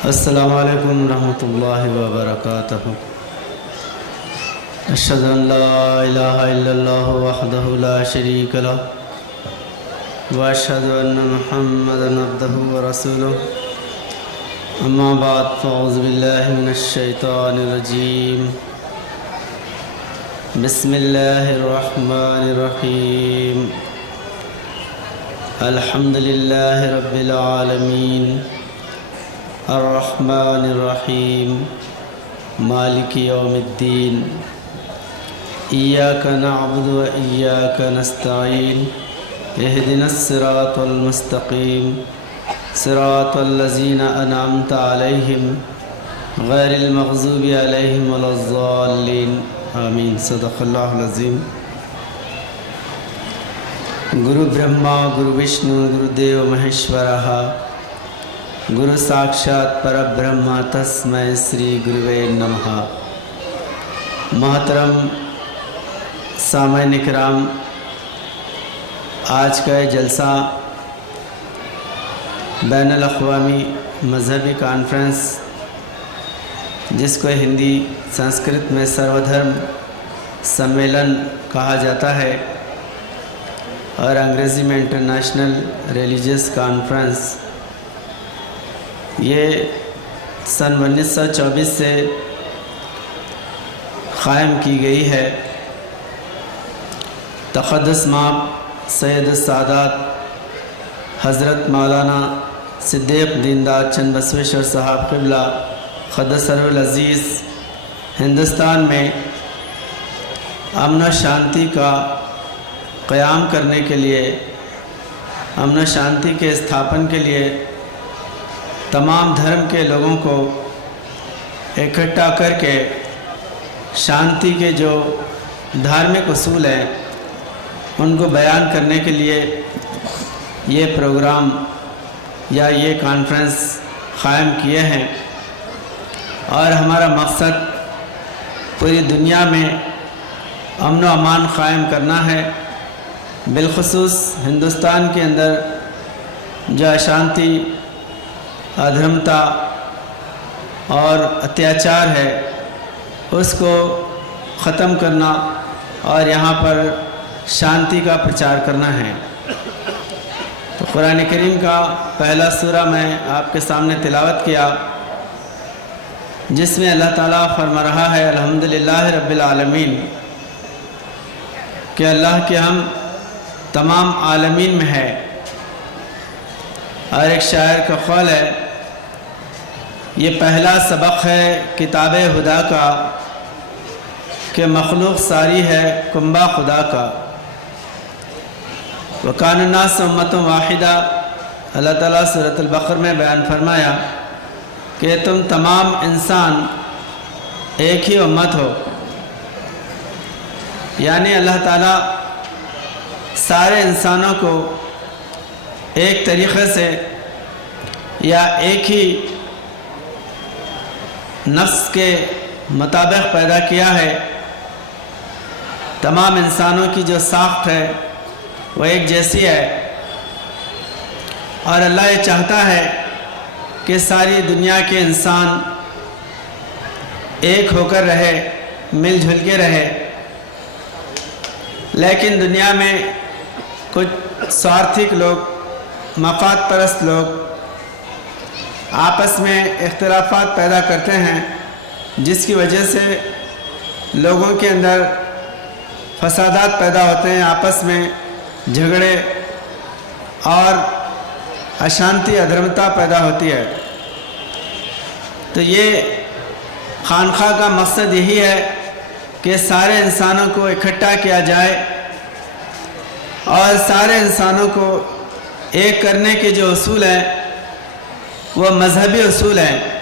अस्सलामु अलैकुम रहमतुल्लाहि व बरकातहू। अशहदु अन ला इलाहा इल्लल्लाह वहदहु ला शरीक लहु व अशहदु अन्न मुहम्मदन अब्दुहु व रसूलुहु। अम्मा बाद फ़अऊज़ु बिल्लाहि मिनश शैतानिर रजीम। बिस्मिल्लाहिर रहमानिर रहीम। अल्हम्दुलिल्लाहि रब्बिल आलमीन अर्रहमानिर रहीम मालिकि यौमिद्दीन। इय्याका नअबुदु व इय्याका नस्तईन। इहदिनस सिरातल मुस्तक़ीम सिरातल लज़ीना अनअमता अलैहिम गैरिल मग़ज़ूबि अलैहिम वलज़्ज़ालिन। आमीन। सदक़ल्लाहुल अज़ीम। गुरु ब्रह्मा गुरु विष्णु गुरुदेव महेश्वरः गुरु साक्षात् परब्रह्म तस्मै श्री गुरुवे नमः। मोहतरम सामईन इकराम, आज का ये जलसा बैनुल अक़वामी मजहबी कॉन्फ्रेंस, जिसको हिंदी संस्कृत में सर्वधर्म सम्मेलन कहा जाता है और अंग्रेज़ी में इंटरनेशनल रिलीजियस कॉन्फ्रेंस, ये सन 1924 से क़ायम की गई है। तक़द्दुस माब सैयद सादात हज़रत मौलाना सिद्दीक़ दीनदार चंद बसवेश्वर साहब क़िबला क़द्दसहुल अज़ीज़ हिंदुस्तान में अमन व शांति का क़याम करने के लिए, अमन व शांति के स्थापन के लिए तमाम धर्म के लोगों को इकट्ठा करके शांति के जो धार्मिक उसूल हैं उनको बयान करने के लिए ये प्रोग्राम या ये कॉन्फ्रेंस क़ायम किए हैं। और हमारा मकसद पूरी दुनिया में अमन व अमान क़ायम करना है। बिलख़ुसूस हिंदुस्तान के अंदर जो अशांति, अधर्मता और अत्याचार है उसको ख़त्म करना और यहाँ पर शांति का प्रचार करना है। तो कुरान करीम का पहला सूरा मैं आपके सामने तिलावत किया, जिसमें अल्लाह ताला फरमा रहा है अल्हम्दुलिल्लाह रब्बिल आलमीन, कि अल्लाह के हम तमाम आलमीन में है। और एक शायर का क़ौल है, ये पहला सबक है किताब खुदा का कि मखलूक सारी है कुंबा खुदा का। वकान अन्नास उम्मतन वाहिदा, अल्लाह ताला सूरत अल-बक़रा में बयान फरमाया कि तुम तमाम इंसान एक ही उम्मत हो। यानी अल्लाह ताला सारे इंसानों को एक तरीक़े से या एक ही नफ्स के मुताबिक पैदा किया है। तमाम इंसानों की जो साख्त है वह एक जैसी है और अल्लाह ये चाहता है कि सारी दुनिया के इंसान एक होकर रहे, मिलजुल के रहे। लेकिन दुनिया में कुछ स्वार्थिक लोग, मफाद परस्त लोग आपस में इख्तिलाफात पैदा करते हैं, जिसकी वजह से लोगों के अंदर फसादात पैदा होते हैं, आपस में झगड़े और अशांति, अधर्मता पैदा होती है। तो ये खानखा का मकसद यही है कि सारे इंसानों को इकट्ठा किया जाए और सारे इंसानों को एक करने के जो उसूल हैं वो मजहबी उसूल हैं।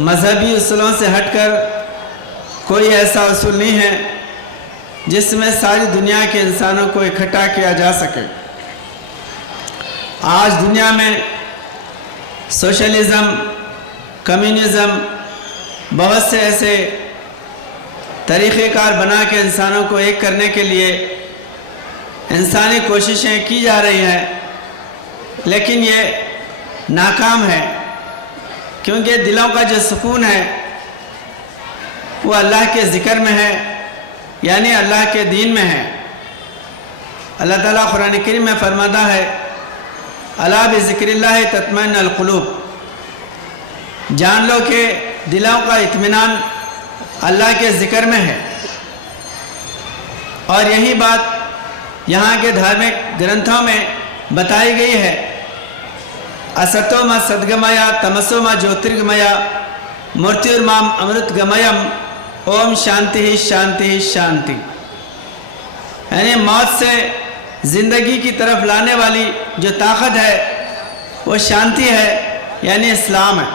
मजहबी उसूलों से हटकर कोई ऐसा उसूल नहीं है जिसमें सारी दुनिया के इंसानों को इकट्ठा किया जा सके। आज दुनिया में सोशलिज़म, कम्युनिज़म, बहुत से ऐसे तरीक़ेकार बना के इंसानों को एक करने के लिए इंसानी कोशिशें की जा रही हैं, लेकिन ये नाकाम है। क्योंकि दिलों का जो सुकून है वो अल्लाह के ज़िक्र में है, यानी अल्लाह के दीन में है। अल्लाह ताला कुरान करीम में फरमाता है, अला बिज़िक्रिल्लाह तत्मइन्नुल क़ुलूब, जान लो कि दिलों का इत्मीनान अल्लाह के ज़िक्र में है। और यही बात यहाँ के धार्मिक ग्रंथों में बताई गई है, असतो मा सद्गमया तमसो मा ज्योतिर्गमया मूर्तिर्माम अमृतगमयम ओम शांति ही शांति ही शांति। यानी मौत से ज़िंदगी की तरफ लाने वाली जो ताकत है वो शांति है, यानी इस्लाम है,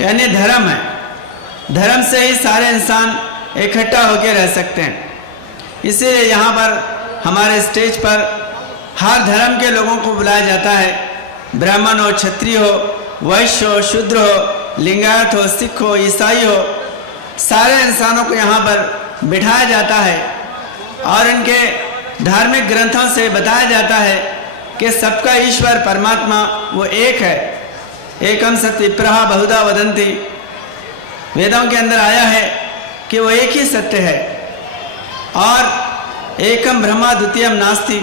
यानी धर्म है। धर्म से ही सारे इंसान इकट्ठा होकर रह सकते हैं। इसीलिए यहाँ पर हमारे स्टेज पर हर धर्म के लोगों को बुलाया जाता है, ब्राह्मण हो, क्षत्रिय हो, वैश्य हो, शूद्र हो, लिंगायत हो, सिख हो, ईसाई हो, सारे इंसानों को यहाँ पर बिठाया जाता है और इनके धार्मिक ग्रंथों से बताया जाता है कि सबका ईश्वर परमात्मा वो एक है। एकम सत्य विप्रहा बहुधा वदंती, वेदों के अंदर आया है कि वो एक ही सत्य है। और एकम ब्रह्मा द्वितीयम नास्ति,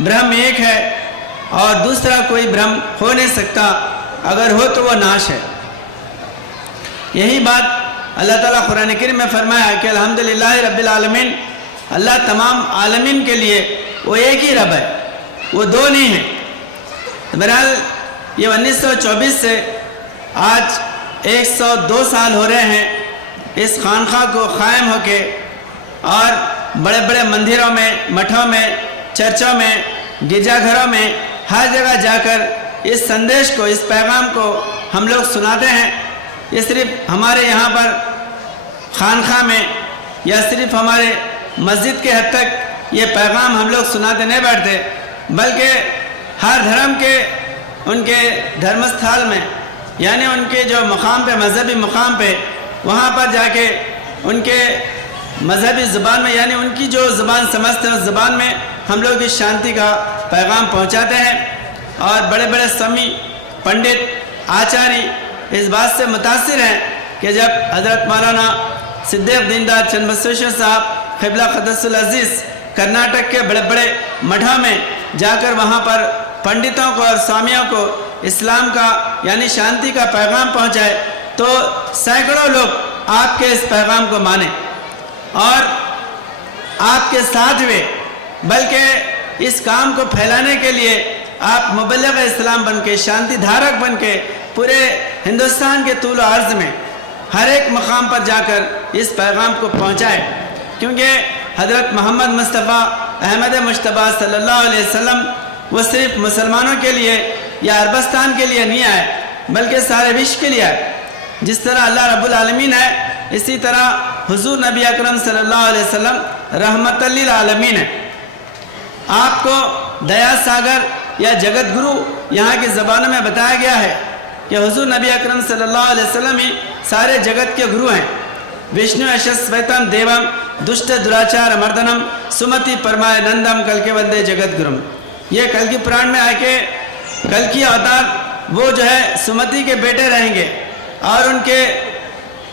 ब्रह्म एक है और दूसरा कोई ब्रह्म हो नहीं सकता, अगर हो तो वो नाश है। यही बात अल्लाह ताला कुरान करीम में फरमाया कि अल्हम्दुलिल्लाह रब्बिल आलमीन, अल्लाह तमाम आलमीन के लिए वो एक ही रब है, वो दो नहीं है। बहरहाल ये 1924 से आज 102 साल हो रहे हैं इस खानखा को कायम होके, और बड़े बड़े मंदिरों में, मठों में, चर्चों में, गिरजाघरों में, हर जगह जाकर इस संदेश को, इस पैगाम को हम लोग सुनाते हैं। ये सिर्फ हमारे यहाँ पर खानखा में या सिर्फ हमारे मस्जिद के हद तक ये पैगाम हम लोग सुनाते नहीं बैठते, बल्कि हर धर्म के उनके धर्मस्थल में, यानी उनके जो मुकाम पे, मजहबी मुकाम पे, वहाँ पर जाके उनके मजहबी ज़ुबान में, यानी उनकी जो ज़ुबान समझते हैं उस ज़ुबान में हम लोग इस शांति का पैगाम पहुँचाते हैं। और बड़े बड़े स्वामी, पंडित, आचार्य इस बात से मुतासिर हैं कि जब हज़रत मौलाना सिद्दीक़ दीनदयाल चंद बसवेश्वर साहब क़िबला क़द्दसुल अज़ीज़ कर्नाटक के बड़े बड़े मठों में जाकर वहाँ पर पंडितों को और स्वामियों को इस्लाम का, यानी शांति का पैगाम पहुँचाए, तो सैकड़ों लोग आपके इस पैगाम को माने और आपके साथ हुए। बल्कि इस काम को फैलाने के लिए आप मुबल्लिग़ इस्लाम बन के, शांति धारक बन के पूरे हिंदुस्तान के तूल अर्ज़ में हर एक मकाम पर जाकर इस पैगाम को पहुँचाए, क्योंकि हज़रत मोहम्मद मुस्तफ़ा अहमद मुश्तबा सल्लल्लाहु अलैहि वसल्लम वो सिर्फ मुसलमानों के लिए या अरबस्तान के लिए नहीं आए, बल्कि सारे विश्व के लिए आए। जिस तरह अल्लाह रब्बुल आलमीन है, इसी तरह हुजूर नबी अकरम सल्लल्लाहु अलैहि वसल्लम रहमतल लिल आलमीन है। आपको दया सागर या जगत गुरु यहाँ की ज़बानों में बताया गया है कि हुजूर नबी अकरम सल्लल्लाहु अलैहि वसल्लम ही सारे जगत के गुरु हैं। विष्णु यशस्वैतम देवम दुष्ट दुराचार मर्दनम सुमति परमाय नंदम कल के वंदे जगत गुरुम। ये कल की पुराण में आके कल की अवतार वो जो है सुमति के बेटे रहेंगे और उनके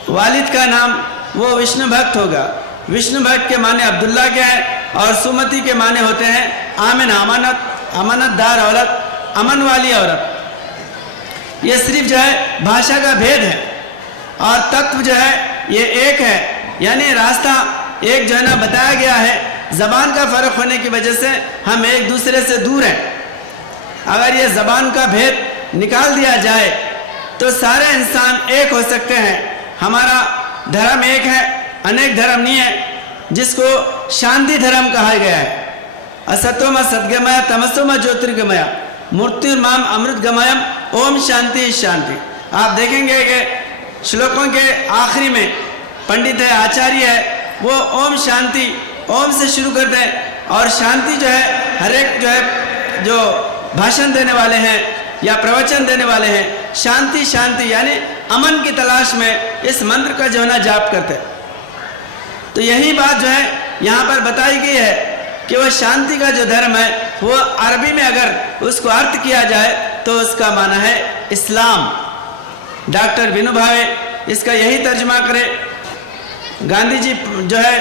वालिद का नाम वो विष्णु भक्त होगा। विष्णु भक्त के माने अब्दुल्ला के हैं और सुमति के माने होते हैं आमिन, अमानत, अमानतदार औरत, अमन वाली औरत। ये सिर्फ जो है भाषा का भेद है और तत्व जो है ये एक है, यानी रास्ता एक जो है ना बताया गया है। ज़बान का फ़र्क होने की वजह से हम एक दूसरे से दूर हैं। अगर ये ज़बान का भेद निकाल दिया जाए तो सारे इंसान एक हो सकते हैं। हमारा धर्म एक है, अनेक धर्म नहीं है, जिसको शांति धर्म कहा गया है। असतोम सद्गमय तमसोम ज्योतिर्गमय मूर्तिर्माम अमृतगमयम ओम शांति शांति। आप देखेंगे कि श्लोकों के आखिरी में पंडित है, आचार्य है, वो ओम शांति, ओम से शुरू करते हैं। और शांति जो है हर एक जो है जो भाषण देने वाले हैं या प्रवचन देने वाले हैं, शांति शांति यानी अमन की तलाश में इस मंत्र का जो है ना जाप करते हैं। तो यही बात जो है यहाँ पर बताई गई है कि वह शांति का जो धर्म है वो अरबी में अगर उसको अर्थ किया जाए तो उसका माना है इस्लाम। डॉक्टर विनोबा भावे इसका यही तर्जमा करे। गांधी जी जो है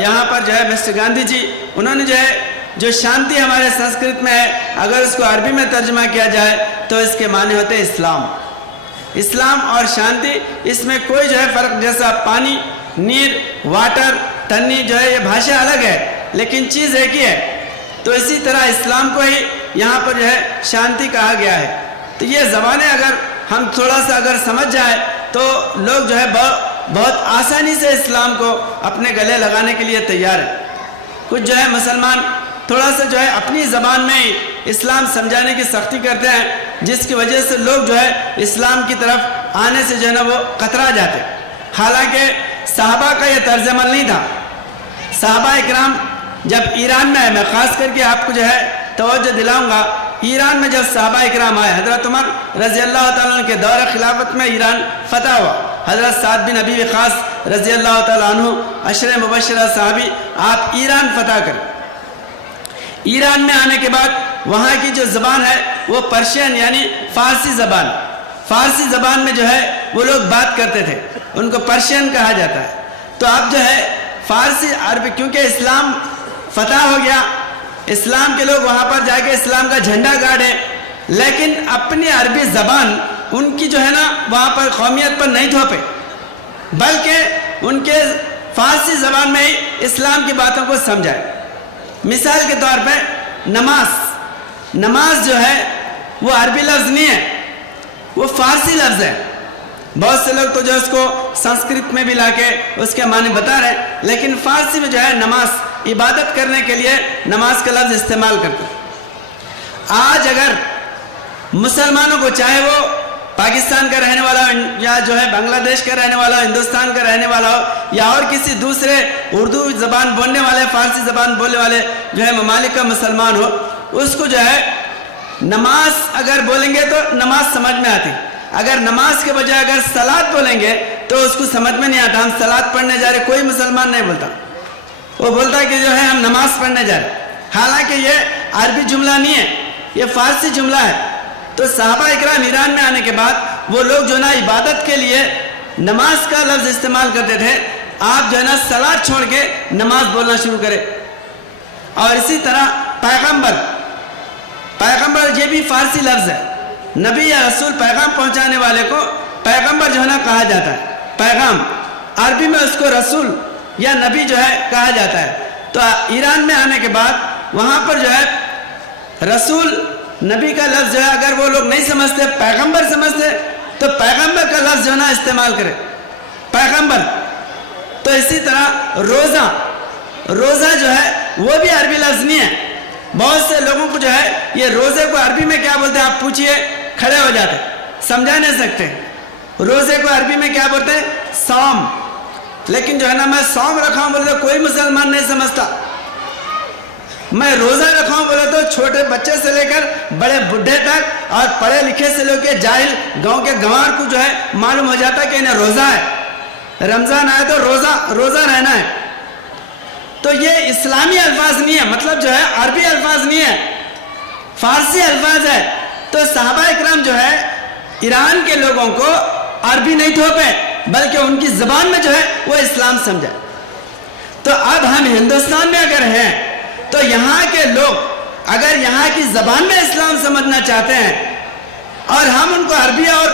यहाँ पर जो है मिस्टर गांधी जी, उन्होंने जो है जो शांति हमारे संस्कृत में है, अगर उसको अरबी में तर्जमा किया जाए तो इसके माने होते हैं इस्लाम। इस्लाम और शांति, इसमें कोई जो है फ़र्क, जैसा पानी, नीर, वाटर, तन्नी जो है ये भाषा अलग है लेकिन चीज़ एक ही है। तो इसी तरह इस्लाम को ही यहाँ पर जो है शांति कहा गया है। तो ये ज़बानें अगर हम थोड़ा सा अगर समझ जाए तो लोग जो है बहुत आसानी से इस्लाम को अपने गले लगाने के लिए तैयार है। कुछ जो है मुसलमान थोड़ा सा जो है अपनी ज़बान में ही इस्लाम समझाने की सख्ती करते हैं, जिसकी वजह से लोग जो है इस्लाम की तरफ आने से जो है ना वो कतरा जाते। हालांकि सहाबा का ये तर्ज अमल नहीं था। सहाबा इकराम जब ईरान में आए, मैं ख़ास करके आपको जो है तवज्जो दिलाऊंगा, ईरान में जब सहाबा इकराम आए, हज़रत उमर रज़ी अल्लाह ताला अन्हु के दौर खिलाफत में ईरान फतह हुआ। हज़रत साद बिन अबी वक़ास रज़ी अल्लाह ताला अन्हु अशरे मुबश्शिरा सहाबी, आप ईरान फतह करें। ईरान में आने के बाद वहाँ की जो ज़बान है वो पर्शियन यानी फ़ारसी ज़बान, फ़ारसी ज़बान में जो है वो लोग बात करते थे, उनको पर्शियन कहा जाता है। तो अब जो है फ़ारसी अरबी, क्योंकि इस्लाम फतह हो गया, इस्लाम के लोग वहाँ पर जाके इस्लाम का झंडा गाड़े, लेकिन अपनी अरबी ज़बान उनकी जो है ना वहाँ पर कौमियत पर नहीं थोपे, बल्कि उनके फ़ारसी ज़बान में ही इस्लाम की बातों को समझाए। मिसाल के तौर पे नमाज जो है वो अरबी लफ्ज़ नहीं है, वो फ़ारसी लफ्ज़ है। बहुत से लोग तो जो उसको संस्कृत में भी लाके उसके माने बता रहे हैं, लेकिन फ़ारसी में जो है नमाज इबादत करने के लिए नमाज का लफ्ज़ इस्तेमाल करते हैं। आज अगर मुसलमानों को, चाहे वो पाकिस्तान का रहने वाला हो या जो है बांग्लादेश का रहने वाला हो, हिंदुस्तान का रहने वाला हो, या और किसी दूसरे उर्दू ज़बान बोलने वाले, फ़ारसी ज़बान बोलने वाले जो है ममालिक का मुसलमान हो, उसको जो है नमाज अगर बोलेंगे तो नमाज समझ में आती। अगर नमाज के बजाय अगर सलात बोलेंगे तो उसको समझ में नहीं आता। हम सलात पढ़ने जा रहे, कोई मुसलमान नहीं बोलता, वो बोलता है कि जो है हम नमाज पढ़ने जा रहे। हालांकि ये अरबी जुमला नहीं है, ये फ़ारसी जुमला है। तो सहाबा इकराम ईरान में आने के बाद वो लोग जो ना इबादत के लिए नमाज का लफ्ज़ इस्तेमाल करते थे, आप जो है ना सलात छोड़ के नमाज बोलना शुरू करें। और इसी तरह पैगंबर ये भी फ़ारसी लफ्ज़ है। नबी या रसूल, पैगाम पहुंचाने वाले को पैगंबर जो है ना कहा जाता है। पैगाम अरबी में उसको रसूल या नबी जो है कहा जाता है। तो ईरान में आने के बाद वहाँ पर जो है रसूल, नबी का लफ्ज़ जो है अगर वो लोग नहीं समझते, पैगंबर समझते, तो पैगंबर का लफ्ज़ जो है ना इस्तेमाल करें, पैगंबर। तो इसी तरह रोज़ा जो है वो भी अरबी लफ्ज़ नहीं है। बहुत से लोगों को जो है ये रोज़े को अरबी में क्या बोलते हैं, आप पूछिए, खड़े हो जाते, समझा नहीं सकते। रोज़े को अरबी में क्या बोलते हैं, सौम। लेकिन जो है ना मैं सौम रखा हूँ बोले तो कोई मुसलमान नहीं समझता। मैं रोज़ा रखा हूँ बोले तो छोटे बच्चे से लेकर बड़े बुढ़े तक और पढ़े लिखे से लेकर जाहिल गांव के गंवार को जो है मालूम हो जाता है कि इन्हें रोज़ा है, रमज़ान आए तो रोज़ा रहना है। तो ये इस्लामी अल्फाज नहीं है, मतलब जो है अरबी अल्फाज नहीं है, फ़ारसी अल्फाज है। तो सहाबा इकराम जो है ईरान के लोगों को अरबी नहीं थोपे, बल्कि उनकी ज़बान में जो है वो इस्लाम समझे। तो अब हम हिंदुस्तान में अगर हैं तो यहाँ के लोग अगर यहाँ की ज़बान में इस्लाम समझना चाहते हैं और हम उनको अरबी और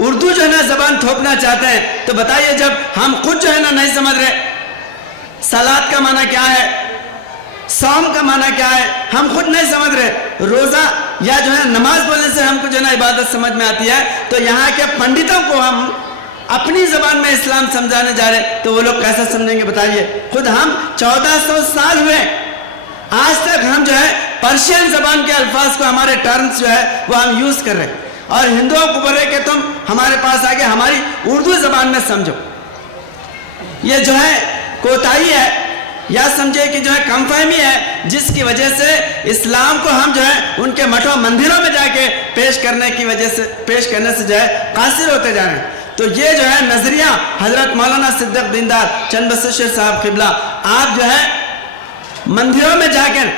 उर्दू जो है ना ज़बान थोपना चाहते हैं, तो बताइए जब हम खुद जो है ना नहीं समझ रहे सलात का माना क्या है, सौम का माना क्या है, हम खुद नहीं समझ रहे, रोज़ा या जो है नमाज बोलने से हमको जो है ना इबादत समझ में आती है, तो यहाँ के पंडितों को हम अपनी ज़बान में इस्लाम समझाने जा रहे, तो वो लोग कैसा समझेंगे बताइए। खुद हम 1400 साल हुए, आज तक हम जो है पर्शियन ज़बान के अल्फाज को, हमारे टर्म्स जो है वो हम यूज़ कर रहे हैं, और हिंदुओं को बोल रहे कि तुम हमारे पास आके हमारी उर्दू ज़बान में समझो। ये जो है कोताही है, या समझे कि जो है कमफहमी है, जिसकी वजह से इस्लाम को हम जो है उनके मठों मंदिरों में जाके पेश करने से जो है कासिर होते जा रहे हैं। तो ये जो है नजरिया हजरत मौलाना सिद्दीक दीनदार चंद बख्शी साहब क़िबला, आप जो है मंदिरों में जाकर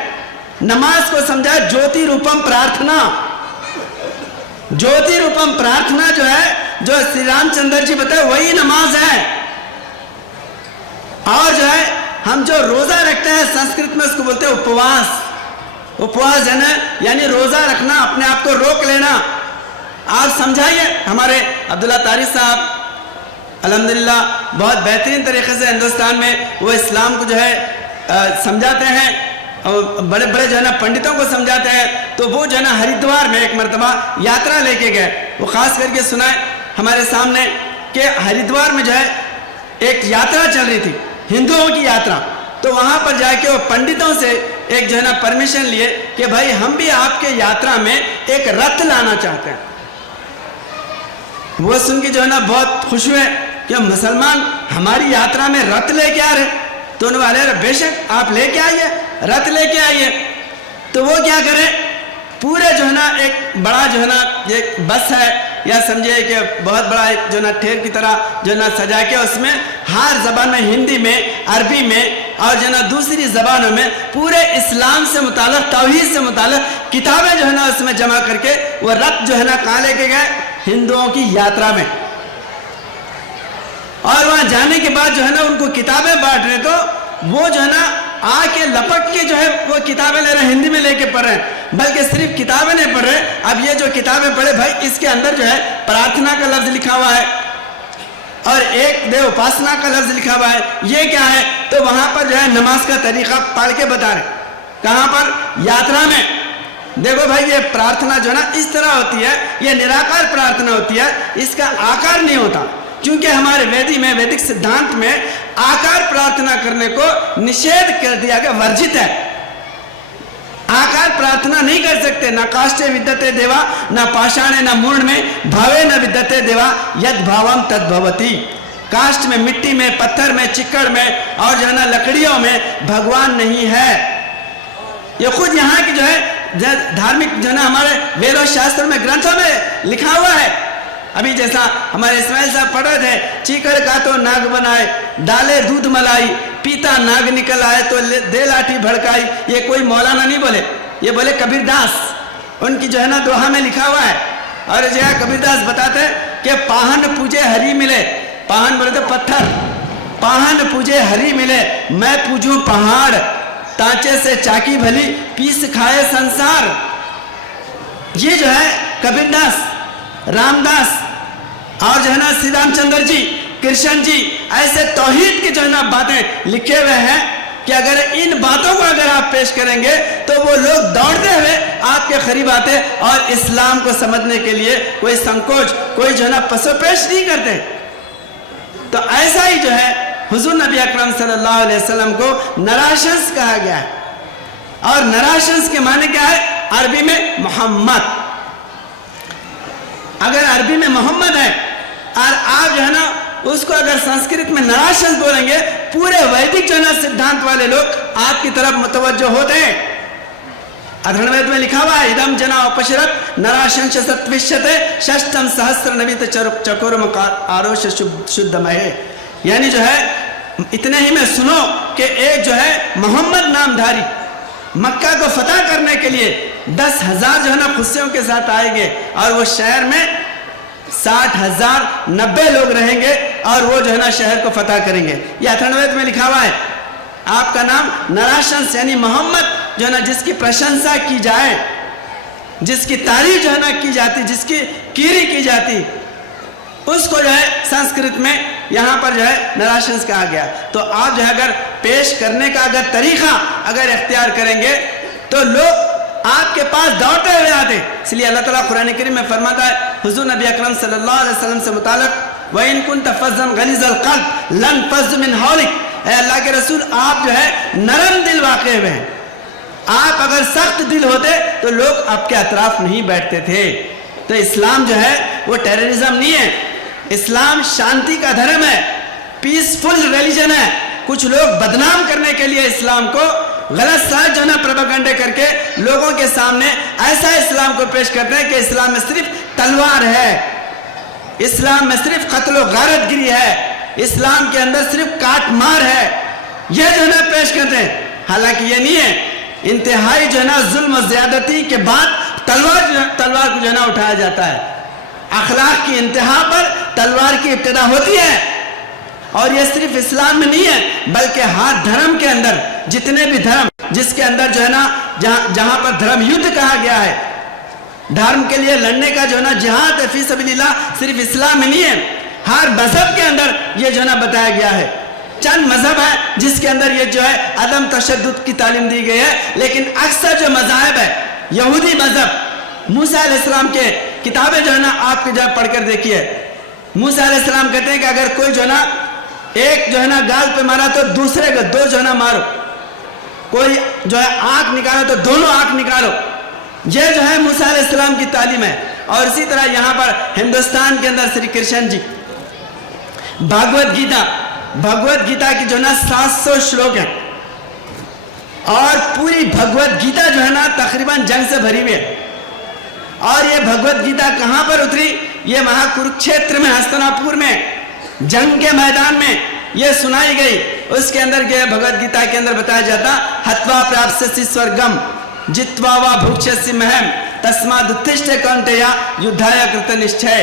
नमाज को समझा ज्योति रूपम प्रार्थना, ज्योति रूपम प्रार्थना जो है, जो श्री रामचंद्र जी बताए वही नमाज है। और जो है हम जो रोजा रखते हैं, संस्कृत में उसको बोलते हैं उपवास। उपवास है ना, यानी रोजा रखना, अपने आप को रोक लेना। आप समझाइए, हमारे अब्दुल्ला तारिक साहब अल्हम्दुलिल्लाह बहुत बेहतरीन तरीके से हिंदुस्तान में वो इस्लाम को जो है समझाते हैं, और बड़े बड़े जो है ना पंडितों को समझाते हैं। तो वो जो है ना हरिद्वार में एक मरतबा यात्रा लेके गए, वो खास करके सुनाए हमारे सामने कि हरिद्वार में जो है एक यात्रा चल रही थी, हिंदुओं की यात्रा। तो वहां पर जाके वो पंडितों से एक जो है ना परमिशन लिए कि भाई हम भी आपके यात्रा में एक रथ लाना चाहते हैं। वो सुन के जो है ना बहुत खुश हुए कि मुसलमान हमारी यात्रा में रथ लेके आ रहे। तो उन्होंने वाले बेशक आप लेके आइए, रथ लेके आइए। तो वो क्या करे, पूरे जो है ना एक बड़ा जो है ना एक बस है, या समझिए कि बहुत बड़ा एक जो ना ठेर की तरह जो ना सजा के उसमें हर जबान में, हिंदी में, अरबी में और जो ना दूसरी जबानों में पूरे इस्लाम से मुताल्लिक़, तौहीद से मुताल्लिक़ किताबें जो है ना उसमें जमा करके वो रथ जो है ना कहाँ लेके गए, हिंदुओं की यात्रा में। और वहां जाने के बाद जो है ना उनको किताबें बांट रहे, तो वो जो है ना आके लपक के जो है वो किताबें ले रहे, हिंदी में लेके पढ़ रहे हैं। बल्कि सिर्फ किताबें नहीं पढ़ रहे, अब ये जो किताबें पढ़े भाई इसके अंदर जो है प्रार्थना का लफ्ज लिखा हुआ है और एक देव उपासना का लफ्ज लिखा हुआ है, ये क्या है? तो वहां पर जो है नमाज का तरीका पढ़ के बता रहे। कहां पर? यात्रा में। देखो भाई ये प्रार्थना जो है ना इस तरह होती है, ये निराकार प्रार्थना होती है, इसका आकार नहीं होता। क्योंकि हमारे वैदिक सिद्धांत में आकार प्रार्थना करने को निषेध कर दिया गया, वर्जित है। आकार प्रार्थना नहीं कर सकते। न काष्ठे विद्यते देवा, न पाषाणे न मूर्ण में भावे न विद्यते देवा, यद भावम तद भवति। काष्ठ में, मिट्टी में, पत्थर में, चिक्कड़ में और जो है ना लकड़ियों में भगवान नहीं है। ये खुद यहाँ की जो है धार्मिक जो है ना हमारे वेदों शास्त्र में, ग्रंथों में लिखा हुआ है। अभी जैसा हमारे इस्माइल साहब पढ़ रहे थे, चीकड़ का तो नाग बनाए, डाले दूध मलाई, पीता नाग निकल आए तो दे लाठी भड़काई। ये कोई मौलाना नहीं बोले, ये बोले कबीरदास, उनकी जो है ना दोहा में लिखा हुआ है। और जो है कबीरदास बताते हैं कि पाहन पूजे हरी मिले, पाहन बोले तो पत्थर, पाहन पूजे हरी मिले, मैं पूजूं पहाड़, तांचे से चाकी भली, पीस खाए संसार। ये जो है कबीरदास, रामदास और जो है ना श्री रामचंद्र जी, कृष्ण जी, ऐसे तौहीद की जो है ना बातें लिखे हुए हैं कि अगर इन बातों को अगर आप पेश करेंगे तो वो लोग दौड़ते हुए आपके करीब आते और इस्लाम को समझने के लिए कोई संकोच, कोई जो है ना पसोपेश नहीं करते। तो ऐसा ही जो है हुजूर नबी अकरम सल्लल्लाहु अलैहि वसल्लम को नराशंस कहा गया है। और नराशंस के माने क्या है? अरबी में मोहम्मद। अगर अरबी में मोहम्मद है और आप जो है ना उसको अगर संस्कृत में नराशंस बोलेंगे, पूरे वैदिक जो है ना सिद्धांत वाले लोग आपकी तरफ मुतवज्जो होते हैं। अथर्ववेद में लिखा हुआ है, इदम जना उपशरत नराशंस सत्विष्यते षष्ठम सहस्र नवीत चकोरम आरोश शुद्धमहे। यानी जो है इतने ही में सुनो कि एक जो है मोहम्मद नामधारी मक्का को फतह करने के लिए 10,000 जो है ना खुशियों के साथ आएंगे और वो शहर में 60,000 90 लोग रहेंगे और वो जो है ना शहर को फतह करेंगे। ये अथर्ववेद में लिखा हुआ है। आपका नाम नराशंस यानी मोहम्मद जो है ना जिसकी प्रशंसा की जाए, जिसकी तारीफ जो है ना की जाती, जिसकी कीरी की जाती, उसको जो है संस्कृत में यहाँ पर जो है नराशंस कहा गया। तो आप जो है अगर पेश करने का अगर तरीका अगर इख्तियार करेंगे तो लोग आपके पास दौड़ते हुए आते। इसलिए अल्लाह ताला कुरान करीम में फरमाता है हुजूर नबी अकरम सल्लल्लाहु अलैहि वसल्लम से मुताल्लिक़, व इन कुंत फज़्ज़न गलीज़ल क़ल्ब लन फ़ज़्ज़ मिन हौलिक। अल्लाह के रसूल आप जो है नरम दिल वाक़े हुए हैं। आप अगर सख्त दिल होते तो लोग आपके अतराफ नहीं बैठते थे। तो इस्लाम जो है वो टेररिज्म नहीं है, इस्लाम शांति का धर्म है, पीसफुल रिलीजन है। कुछ लोग बदनाम करने के लिए इस्लाम को गलत साज जो है ना प्रोपेगेंडा करके लोगों के सामने ऐसा इस्लाम को पेश करते हैं कि इस्लाम में सिर्फ तलवार है, इस्लाम में सिर्फ कत्ल व गारतगिरी है, इस्लाम के अंदर सिर्फ काट मार है, यह जो है ना पेश करते हैं। हालांकि ये नहीं है, इंतहाई जो है ना जुल्म और ज्यादती के बाद तलवार को जो है ना उठाया जाता है। अखलाक की इंतहा पर तलवार की इब्तिदा होती है। और ये सिर्फ इस्लाम में नहीं है, बल्कि हर धर्म के अंदर जितने भी धर्म जिसके अंदर जो है ना जहां पर धर्म युद्ध कहा गया है, धर्म के लिए लड़ने का जो है ना जिहाद फी सबीलिल्लाह, सिर्फ इस्लाम में नहीं है, हर मजहब के अंदर ये जो है ना बताया गया है। चंद मजहब है जिसके अंदर ये जो है अदम तशद्दुद की तालीम दी गई है, लेकिन अक्सर जो मज़ाहिब है, यहूदी मजहब, मूसा अलैहिस्सलाम के किताबें जो है ना आपके जब पढ़कर देखिए, मूसा अलैहिस्सलाम कहते हैं कि अगर कोई जो है ना एक जो है ना गाल पे मारा तो दूसरे को दो जो है ना मारो, कोई जो है आंख निकालो तो दोनों आंख निकालो। यह जो है मूसा अलैहिस्सलाम की तालीम है। और इसी तरह यहाँ पर हिंदुस्तान के अंदर श्री कृष्ण जी भगवत गीता की जो है ना 700 श्लोक है, और पूरी भगवत गीता जो है ना तकरीबन जंग से भरी हुई है। और ये भगवत गीता कहाँ पर उतरी? ये महाकुरुक्षेत्र में, हस्तिनापुर में, जंग के मैदान में ये सुनाई गई। उसके अंदर के भगवत गीता के अंदर बताया जाता, हत्वा प्राप्स्यसि स्वर्गम जित्वा वा भुक्ष्यसि महम तस्माद् उत्तिष्ठ कौन्तेय युद्धाय कृत निश्चय।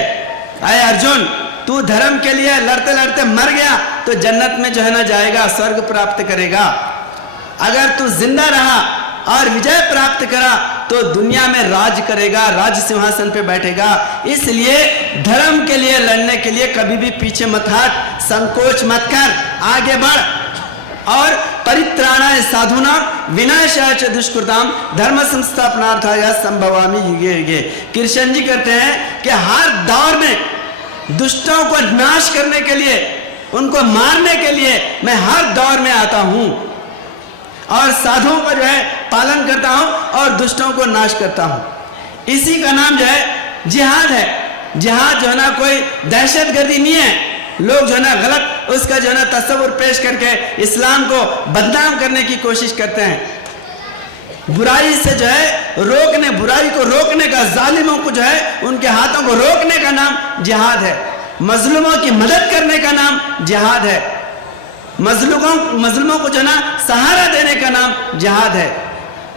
अय अर्जुन, तू धर्म के लिए लड़ते लड़ते मर गया तो जन्नत में जो है ना जाएगा, स्वर्ग प्राप्त करेगा। अगर तू जिंदा रहा और विजय प्राप्त करा तो दुनिया में राज करेगा, राज सिंहासन पे बैठेगा। इसलिए धर्म के लिए लड़ने के लिए कभी भी पीछे मत हट, संकोच मत कर, आगे बढ़। और परित्राणाय साधुना विनाशाय च दुष्कृताम धर्म संस्थापनार्थाय संभवामि युगे युगे। कृष्ण जी कहते हैं कि हर दौर में दुष्टों को नाश करने के लिए, उनको मारने के लिए मैं हर दौर में आता हूं और साधुओं का जो है पालन करता हूं और दुष्टों को नाश करता हूं। इसी का नाम जो है जिहाद है। जिहाद जो है ना कोई दहशतगर्दी नहीं है। लोग जो है ना गलत उसका जो है ना तस्वुर पेश करके इस्लाम को बदनाम करने की कोशिश करते हैं। बुराई से जो है रोकने, बुराई को रोकने का, जालिमों को जो है उनके हाथों को रोकने का नाम जिहाद है। मजलूमों की मदद करने का नाम जिहाद है। मजलूमों को जो है ना सहारा देने का नाम जिहाद है।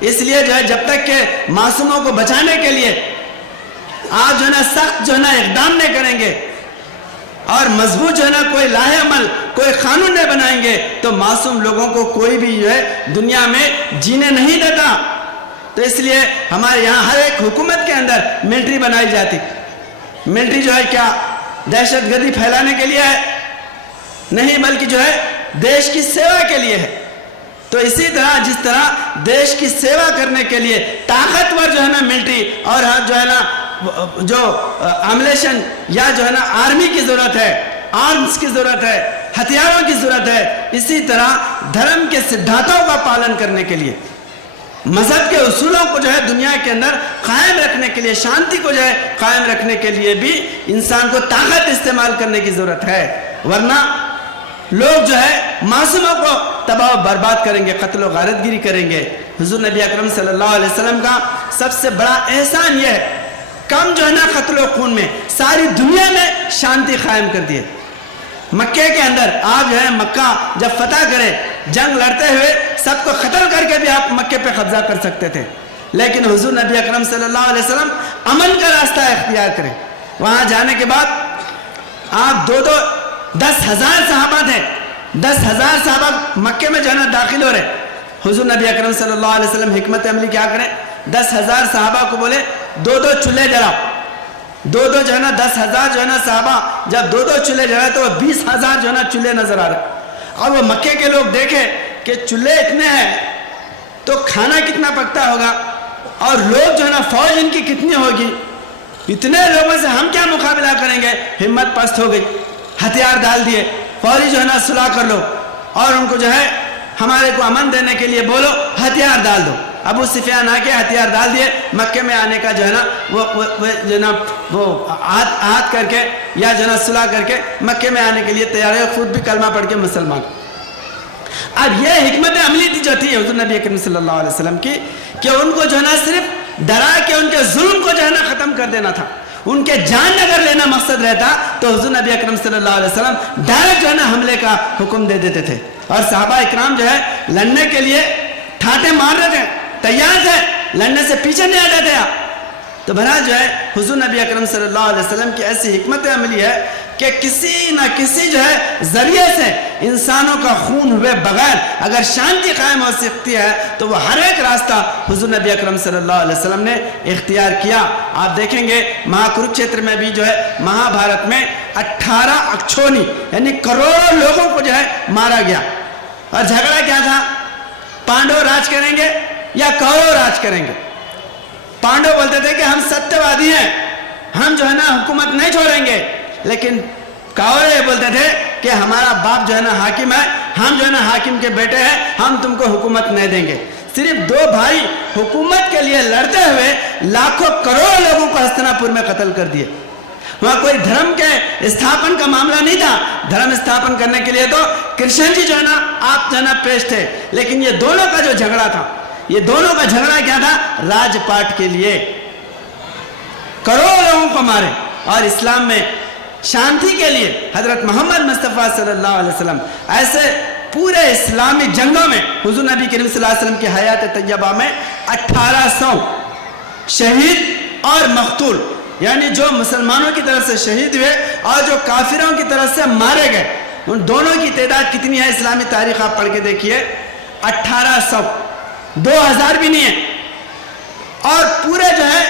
इसलिए जो है जब तक के मासूमों को बचाने के लिए आप जो है ना सख्त जो है ना इक़दाम नहीं करेंगे और मजबूत जो है ना कोई लाहे अमल, कोई कानून नहीं बनाएंगे तो मासूम लोगों को कोई भी जो है दुनिया में जीने नहीं देता। तो इसलिए हमारे यहाँ हर एक हुकूमत के अंदर मिलिट्री बनाई जाती। मिलिट्री जो है क्या दहशतगर्दी फैलाने के लिए है? नहीं, बल्कि जो है देश की सेवा के लिए है। तो इसी तरह जिस तरह देश की सेवा करने के लिए ताकतवर जो है ना मिलिट्री और जो है ना जो अमलेशन या जो है ना आर्मी की जरूरत है, आर्म्स की जरूरत है, हथियारों की जरूरत है, इसी तरह धर्म के सिद्धांतों का पालन करने के लिए, मजहब के उसूलों को जो है दुनिया के अंदर कायम रखने के लिए, शांति को जो है कायम रखने के लिए भी इंसान को ताकत इस्तेमाल करने की जरूरत है। वरना लोग जो है मासूमों को तबाह बर्बाद करेंगे, कत्ल और गारतगिरी करेंगे। हुजूर नबी अकरम सल्लल्लाहु अलैहि वसल्लम का सबसे बड़ा एहसान यह है, कम जो है ना कत्ल खून में सारी दुनिया में शांति कायम कर दिए। मक्के के अंदर आप जो है मक्का जब फतह करें, जंग लड़ते हुए सबको कत्ल करके भी आप मक्के पे कब्जा कर सकते थे, लेकिन हुजूर नबी अकरम सल्लल्लाहु अलैहि वसल्लम अमन का रास्ता इख्तियार करें। वहां जाने के बाद आप 10,000 सहाबा थे, 10,000 सहाबा मक्के में जो है ना दाखिल हो रहे। हुजूर नबी अकरम सल्लल्लाहु अलैहि वसल्लम हिकमत अमली क्या करें, 10,000 सहाबा को बोले 2-2 चूल्हे जलाओ। 2-2 जो है ना 10,000 जो है ना सहाबा जब 2-2 चूल्हे जलाए तो 20,000 जो है ना चूल्हे नजर आ रहे। अब वो मक्के के लोग देखे कि चूल्हे इतने हैं तो खाना कितना पकता होगा और लोग जो है ना फौज इनकी कितनी होगी, इतने लोगों से हम क्या मुकाबला करेंगे। हिम्मत पस्त हो गई, हथियार डाल दिए, फौजी जो है ना सुलह कर लो और उनको जो है हमारे को अमन देने के लिए बोलो, हथियार डाल दो। अबू सुफियान आके हथियार डाल दिए। मक्के में आने का जो है ना वो जो ना वो हाथ करके या जो ना सुलह करके मक्के में आने के लिए तैयार है, खुद भी कलमा पढ़ के मुसलमान। अब ये हिकमत अमली जो थी हुजूर नबी अकरम सल्लल्लाहु अलैहि वसल्लम की, कि उनको जो है ना सिर्फ डरा के उनके जुल्म को जो है ना खत्म कर देना था। उनके जान अगर लेना मकसद रहता तो हुजूर नबी अकरम सल्लल्लाहु अलैहि वसल्लम डायरेक्ट जो है ना हमले का हुक्म दे देते थे। और सहाबा इकराम जो है लड़ने के लिए ठाटे मार रहे थे, तैयार थे, लड़ने से पीछे नहीं हटे थे। तो बहरहाल जो है हुजूर नबी अकरम सल्लल्लाहु अलैहि वसल्लम की ऐसी हिकमत अमली है कि किसी ना किसी जो है जरिए से इंसानों का खून हुए बगैर अगर शांति कायम हो सकती है तो वो हर एक रास्ता हुजूर नबी अकरम सल्लल्लाहु अलैहि वसल्लम ने इख्तियार किया। आप देखेंगे महाकुरुक्षेत्र में भी जो है महाभारत में 18 अक्षोनी यानी करोड़ों लोगों को जो है मारा गया। और झगड़ा क्या था, पांडव राज करेंगे या कौरव राज करेंगे। पांडव बोलते थे कि हम सत्यवादी हैं, हम जो है ना हुकूमत नहीं छोड़ेंगे, लेकिन कौरव बोलते थे कि हमारा बाप जो है ना हाकिम है, हम जो है ना हाकिम के बेटे हैं, हम तुमको हुकूमत नहीं देंगे। सिर्फ दो भाई हुकूमत के लिए लड़ते हुए लाखों करोड़ों लोगों को हस्तिनापुर में कत्ल कर दिए। वहां कोई धर्म के स्थापन का मामला नहीं था, धर्म स्थापन करने के लिए तो कृष्ण जी जो है ना आप जो है ना पेश थे, लेकिन ये दोनों का जो झगड़ा था, ये दोनों का झगड़ा क्या था, राजपाट के लिए करोड़ों लोगों को मारे। और इस्लाम में शांति के लिए हजरत मोहम्मद मुस्तफ़ा सल्लल्लाहु अलैहि वसल्लम ऐसे पूरे इस्लामी जंगों में हुजूर नबी करीम सल्लल्लाहु अलैहि वसल्लम की हयात तैयबा में 1800 शहीद और मकतूल यानी जो मुसलमानों की तरफ से शहीद हुए और जो काफिरों की तरफ से मारे गए, उन दोनों की तादाद कितनी है इस्लामी तारीख आप पढ़ के देखिए, 1800, 2000 भी नहीं है। और पूरे जो है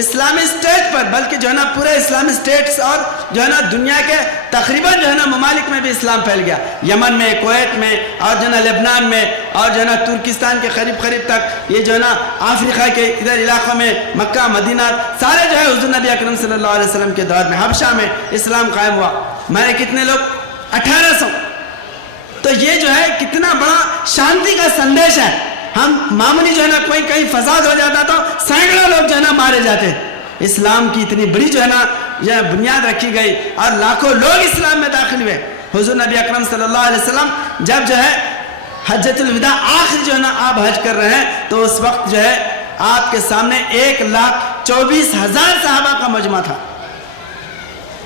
इस्लामी स्टेट पर, बल्कि जो है ना पूरे इस्लामी स्टेट्स और जो है ना दुनिया के तकरीबन जो है ना ममालिक में भी इस्लाम फैल गया। यमन में, कुवैत में और जो है ना लेबनान में और जो है ना तुर्किस्तान के करीब करीब तक, ये जो है ना अफ्रीका के इधर इलाकों में, मक्का मदीना सारे जो है हुजूर नबी अकरम सल्लल्लाहु अलैहि वसल्लम के दौर में हबशा में इस्लाम कायम हुआ। मारे कितने लोग, 1800। तो ये जो है कितना बड़ा शांति का संदेश है। हम मामूली जो है ना कोई कहीं फसाद हो जाता तो सैकड़ों लोग जो है ना मारे जाते। इस्लाम की इतनी बड़ी जो है ना यह बुनियाद रखी गई और लाखों लोग इस्लाम में दाखिल हुए। हुजूर नबी अकरम सल्लल्लाहु अलैहि वसल्लम जब जो है हज्जतुल विदा आखिर जो है ना आप हज कर रहे हैं, तो उस वक्त जो है आपके सामने 1,24,000 सहाबा का मजमा था,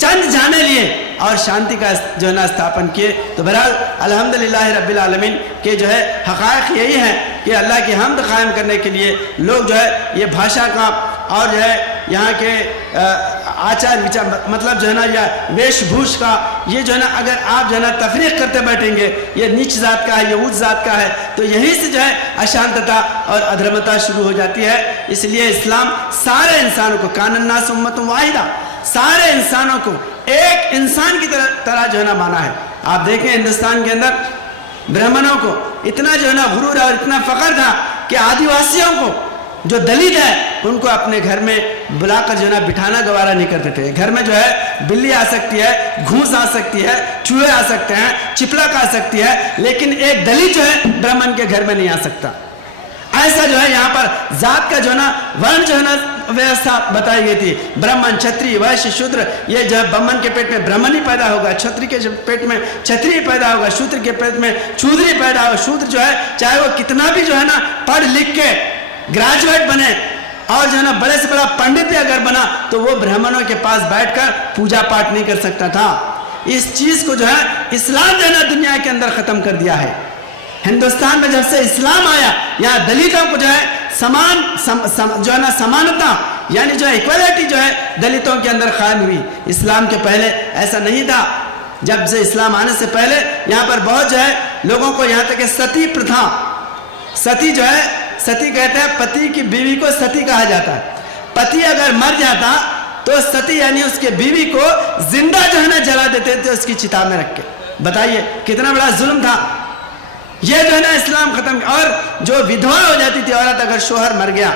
चंद जाने लिए और शांति का जो है ना स्थापन किए। तो बहरहाल अल्हम्दुलिल्लाह रब्बिल आलमीन के जो है हक़ाइक़ यही है कि अल्लाह की हम्द कायम करने के लिए लोग जो है ये भाषा का और जो है यहाँ के आचार विचार मतलब जो है ना या वेशभूष का, ये जो है ना अगर आप जो है ना तफरीक करते बैठेंगे, ये नीच जात का है, ये ऊँच जात का है, तो यहीं से जो है अशांतता और अधर्मता शुरू हो जाती है। इसलिए इस्लाम सारे इंसानों को, कानन नास उम्मतुन वाहिदा, सारे इंसानों को एक इंसान की तरह जो है ना माना है। आप देखें हिंदुस्तान के अंदर ब्राह्मणों को इतना जो है ना गुरूर और इतना फख्र था कि आदिवासियों को, जो दलित है, उनको अपने घर में बुलाकर जो है ना बिठाना गवारा नहीं करते थे। घर में जो है बिल्ली आ सकती है, घूस आ सकती है, चूहे आ सकते हैं, चिपलक आ सकती है, लेकिन एक दलित जो है ब्राह्मण के घर में नहीं आ सकता। ऐसा जो है यहाँ पर जात का जो है ना वर्ण जो है ना व्यवस्था बताई गई थी। ब्राह्मण, क्षत्रिय, वैश्य, शूद्र, ये जो है ब्राह्मण के पेट में ब्राह्मण ही पैदा होगा, क्षत्रिय के पेट में क्षत्रिय पैदा होगा, शूद्र के पेट में शूद्र ही पैदा होगा। शूद्र जो है चाहे वो कितना भी जो है ना पढ़ लिख के ग्रेजुएट बने और जो है ना बड़े से बड़ा पंडित भी अगर बना, तो वो ब्राह्मणों के पास बैठकर पूजा पाठ नहीं कर सकता था। इस चीज को जो है इस्लाम जो है ना दुनिया के अंदर खत्म कर दिया है। हिंदुस्तान में जब से इस्लाम आया, यहाँ दलितों को जो है जो है ना समानता यानी जो है इक्वलिटी जो है दलितों के अंदर कायम हुई। इस्लाम के पहले ऐसा नहीं था। जब से इस्लाम आने से पहले यहाँ पर बहुत जो है लोगों को, यहाँ तक सती प्रथा, सती जो है, सती कहते हैं पति की बीवी को सती कहा जाता है। पति अगर मर जाता तो सती यानी उसके बीवी को जिंदा जो है ना जला देते थे उसकी चिता में रख के। बताइए कितना बड़ा जुल्म था। ये जो है ना इस्लाम खत्म। और जो विधवा हो जाती थी औरत, अगर शोहर मर गया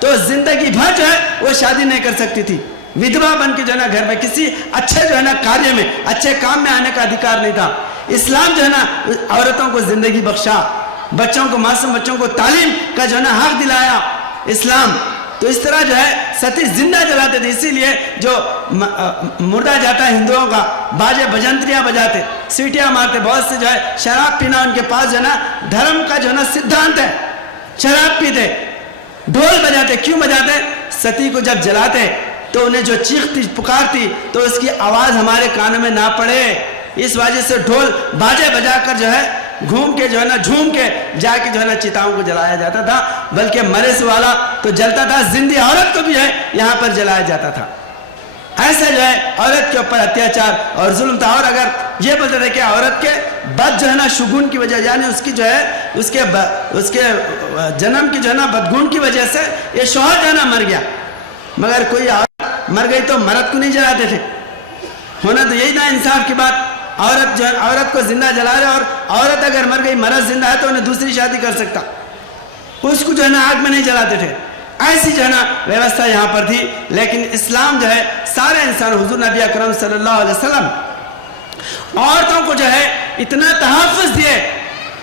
तो जिंदगी भर जो है वो शादी नहीं कर सकती थी। विधवा बन के जो है ना घर में किसी अच्छे जो है ना कार्य में, अच्छे काम में आने का अधिकार नहीं था। इस्लाम जो है ना औरतों को जिंदगी बख्शा, बच्चों को, मासूम बच्चों को तालीम का जो है ना हक दिलाया इस्लाम। तो इस तरह जो है सती जिंदा जलाते थे। इसीलिए जो मुर्दा जाता है हिंदुओं का, बाजे बजंतरियां बजाते, सीटियां मारते, बहुत से जो है शराब पीना उनके पास जो है ना धर्म का जो है ना सिद्धांत है। शराब पीते, ढोल बजाते। क्यों बजाते? सती को जब जलाते तो उन्हें जो चीखती पुकारती तो उसकी आवाज हमारे कानों में ना पड़े, इस वजह से ढोल बाजे बजाकर जो है घूम के जो है ना झूम के जाके जो है ना चिताओं को जलाया जाता था, बल्कि मरे से वाला तो जलता था, जिंदी औरत को भी है यहाँ पर जलाया जाता था। ऐसा जो है औरत के ऊपर अत्याचार और जुल्म था। और अगर ये बोलते थे कि औरत के बद जो है ना शुगुन की वजह, यानी उसकी जो है उसके जन्म की जो है ना बदगुण की वजह से ये शौहर जो है ना मर गया, मगर कोई औरत मर गई तो मर्द को नहीं जलाते थे। होना तो यही ना इंसाफ की बात, औरत जो है औरत को जिंदा जला रहे, और औरत अगर मर गई, मर्द जिंदा है तो उन्हें दूसरी शादी कर सकता, उसको जो है ना आग में नहीं जलाते थे। ऐसी जो है ना व्यवस्था यहाँ पर थी। लेकिन इस्लाम जो है सारे इंसान, हुजूर नबी अकरम सल्लल्लाहु अलैहि वसल्लम औरतों को जो है इतना तहफ़्फ़ुज़ दिए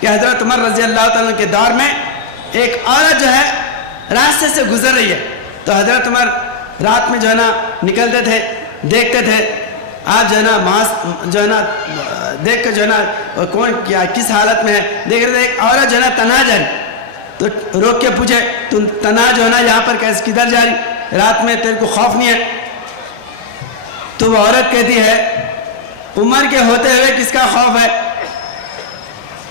कि हज़रत उमर रज़ी अल्लाह तआला के दौर में एक औरत जो है रास्ते से गुजर रही है, तो हज़रत उमर रात में जो है ना निकलते थे, देखते थे आप जो है ना मांस जो है ना देख कर जो है ना कौन क्या किस हालत में है, देख रहे थे एक औरत जो है ना तना जा रही, तो रोक के पूछे तुम तना जो है ना यहाँ पर कैसे किधर जा रही, रात में तेरे को खौफ नहीं है? तो वो औरत कहती है उमर के होते हुए किसका खौफ है?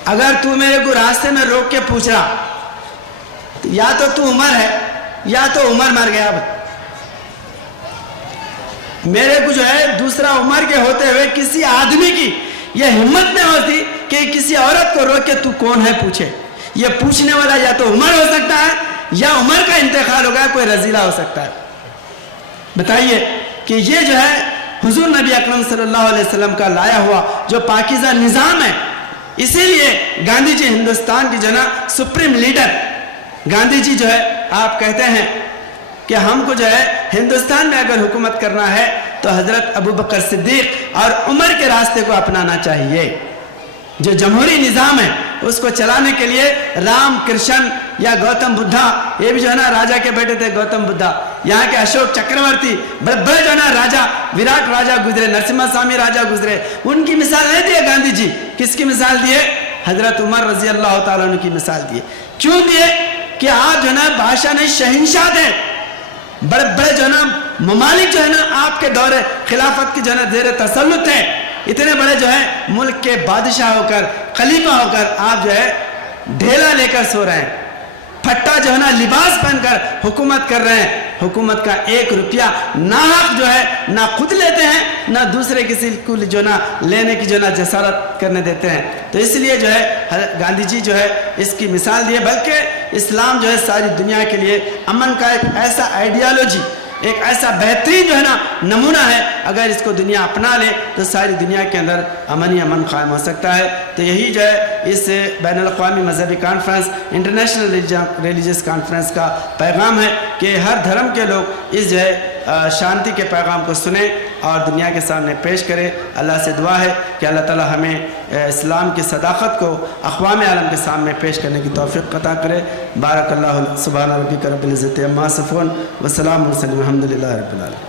अगर तू मेरे को रास्ते में रोक के पूछ रहा तो या तो तू उमर है या तो उमर मर गया। अब मेरे को जो है दूसरा उमर के होते हुए किसी आदमी की यह हिम्मत नहीं होती कि किसी औरत को रोक के तू कौन है पूछे। ये पूछने वाला या तो उमर हो सकता है या उमर का इंतकाल हो गया, कोई रजीला हो सकता है। बताइए कि ये जो है हुजूर नबी अकरम सल्लल्लाहु अलैहि वसल्लम का लाया हुआ जो पाकीज़ा निज़ाम है, इसीलिए गांधी जी हिंदुस्तान की जो ना सुप्रीम लीडर, गांधी जी जो है आप कहते हैं कि हमको जो है हिंदुस्तान में अगर हुकूमत करना है तो हज़रत अबू बकर सिद्दीक और उमर के रास्ते को अपनाना चाहिए। जो जमहूरी निज़ाम है उसको चलाने के लिए राम कृष्ण या गौतम बुद्धा, ये भी जो है ना राजा के बेटे थे गौतम बुद्धा, यहाँ के अशोक चक्रवर्ती, बड़े बड़े जो है ना राजा, विराट राजा गुजरे, नरसिम्हा स्वामी राजा गुजरे, उनकी मिसाल नहीं दिए गांधी जी। किसकी मिसाल दिए? हजरत उमर रजी अल्लाह तआला अन्हु की मिसाल दिए। क्यों दिए? कि आप जो है ना बादशाह नहीं शहंशाह थे, बड़े बड़े जो है ना ममालिक जो है ना आपके दौरे खिलाफत की जो है ना जेर तसल्लुत थे, इतने बड़े जो है मुल्क के बादशाह होकर, खलीफा होकर आप जो है ढेला लेकर सो रहे हैं, फट्टा जो है ना लिबास पहनकर हुकूमत कर रहे हैं। हुकूमत का एक रुपया नाहक जो है ना खुद लेते हैं ना दूसरे किसी को जो ना लेने की जो ना जसारत करने देते हैं। तो इसलिए जो है गांधी जी जो है इसकी मिसाल दिए। बल्कि इस्लाम जो है सारी दुनिया के लिए अमन का एक ऐसा आइडियालॉजी, एक ऐसा बेहतरीन जो है ना नमूना है, अगर इसको दुनिया अपना ले तो सारी दुनिया के अंदर अमन ही अमन कायम हो सकता है। तो यही जो है इस बैनुल-अक़वामी मजहबी कॉन्फ्रेंस, इंटरनेशनल रिलीजियस कॉन्फ्रेंस का पैगाम है कि हर धर्म के लोग इस जो है शांति के पैगाम को सुने और दुनिया के सामने पेश करें। अल्लाह से दुआ है कि अल्लाह ताला हमें इस्लाम की सदाक़त को अक़वाम आलम के सामने पेश करने की तौफ़ीक़ अता करे। बारकल्लाहु सुब्हान रब्बिका रब्बिल इज़्ज़ति अम्मा यसिफ़ून व सलामुन अलल मुरसलीन वल्हम्दुलिल्लाहि रब्बिल आलमीन।